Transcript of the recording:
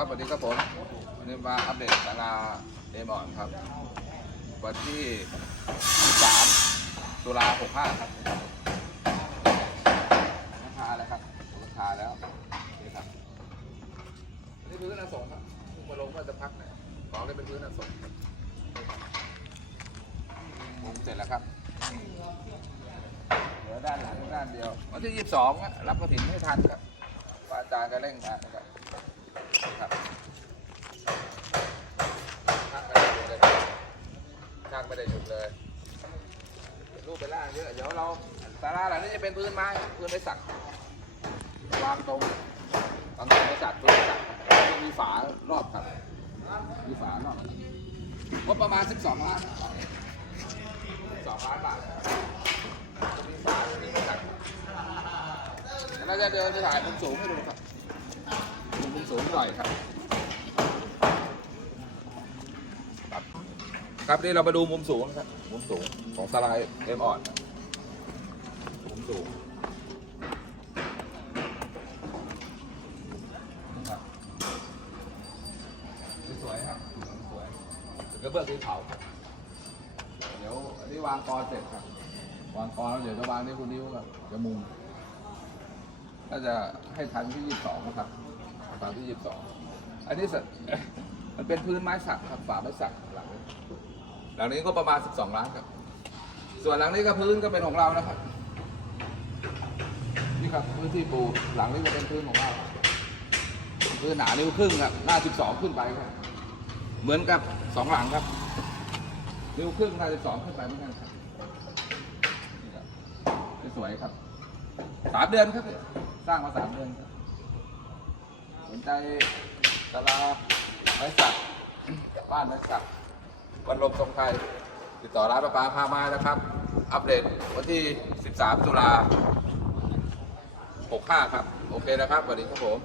ครับสวัสดีครับผมวันนี้มาอัปเดตสาราเอมอนครับ วันที่3ตุลา65 ครับราคาแล้วครับราคาแล้วนี่ครับนี่พื้นอสงครับมาลงเมื่อจะพักเนี่ยของนี่เป็นพื้นอสงครับผมเสร็จแล้วครับเหลือด้านหลังด้านเดียว วันที่ 22อะรับกระถิ่นให้ทันครับอาจารย์จะเร่งมานนะครับช่างไม่ได้หยุด เลยเป็นรูปเป็นร่างเยอะเดี๋ยวเราศาลาหลังนี้จะเป็นพื้นไม้พื้นไม้สักวางตรงตรงไม้สักพื้นไม้สักจะมีฝารอบครับ มีฝารอบงบประมาณ 12ล้าน2ล้านบาทมีฝามีไม้สักแล้วจะเดินไปถ่ายมุมสูงให้ดูครับมุมสูงหน่อยครับ ครับนี่เรามาดูมุมสูงนะครับมุมสูงของสไลด์เอ็มออนมุมสูงสวยครับสวยกระเบื้องสีขาวครับเดี๋ยวอันนี้วางกรเสร็จครับ วางกรแล้วเดี๋ยวจะวางที่คุณนิ้วกับจะมุมก็จะให้ทันที่ยี่สิบสองนะครับตามที่ยี่สิบสองอันนี้สัตมันเป็นพื้นไม้สักครับฝาไม้สักหลัง ลังนี้ก็ประมาณ 12 ล้านครับ ส่วนหลังนี้ก็พื้นก็เป็นของเรานะครับ นี่ครับพื้นที่ปูหลังนี้ก็เป็นพื้นของเราพื้นหนานิ้วครึ่งครับหน้า 12 ขึ้นไปครับ เหมือนกับสองหลังครับ นิ้วครึ่งหน้า 12 ขึ้นไปเหมือนกันครับนี่ครับสวยครับสามเดือนครับ สร้างมาสามเดือนครับสนใจตลาดไม้สักบ้านไม้สัก วันลมทรงไทยติดต่อร้านประปาพามานะครับ อัปเดตวันที่ 13 ตุลา65 ครับ โอเคนะครับสวัสดีครับผม